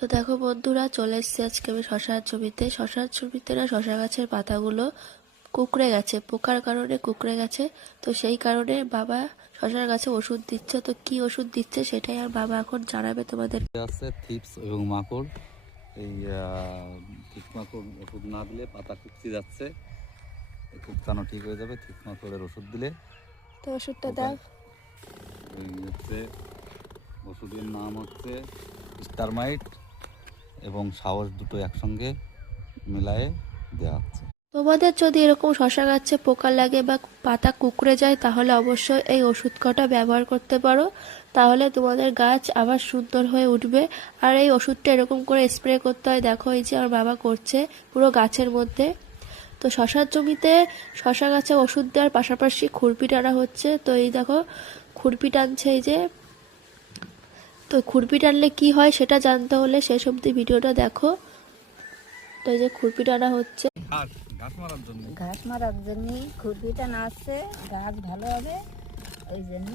তো দেখো বন্ধুরা, চলে এসেছি আজকে আমি শশার জমিতে। না, শশা গাছের পাতাগুলো কুঁকড়ে গেছে, পোকার কারণে কুঁকড়ে গেছে। তো সেই কারণে বাবা শশার গাছে ওষুধ দিচ্ছে। তো কি ওষুধ দিচ্ছে সেটাই আর বাবা এখন জানাবে তোমাদের। আছে থিপস এবং মাকড়। এই থিপ মাকড় ওষুধ না দিলে পাতা কুকড়ে যাচ্ছে, কুকড়ানো ঠিক হয়ে যাবে। থিপ মাকড়ের ওষুধ দিলে। তো ওষুধটা দাও। এই হচ্ছে ওষুধের নাম হচ্ছে স্টারমাইট এবং সাহস, দুটো একসঙ্গে মিলায়ে দেওয়া হচ্ছে। তোমাদের যদি এরকম শশা গাছে পোকা লাগে বা পাতা কুঁকড়ে যায় তাহলে অবশ্যই এই ওষুধ কটা ব্যবহার করতে পারো। তাহলে তোমাদের গাছ আবার সুন্দর হয়ে উঠবে। আর এই ওষুধটা এরকম করে স্প্রে করতে হয়, দেখো এই যে আমার বাবা করছে পুরো গাছের মধ্যে। তো শশার জমিতে শশা গাছে ওষুধ দেওয়ার পাশাপাশি খুরপি টানা হচ্ছে। তো এই দেখো খুরপি টানছে এই যে। তো খুরপি টানলে কি হয় সেটা জানতে হলে শেষ অবধি ভিডিওটা দেখো। তো এই যে খুরপি টানা হচ্ছে ঘাস মারার জন্য খুরপিটা না আসছে গাছ ভালো হবে ওই জন্য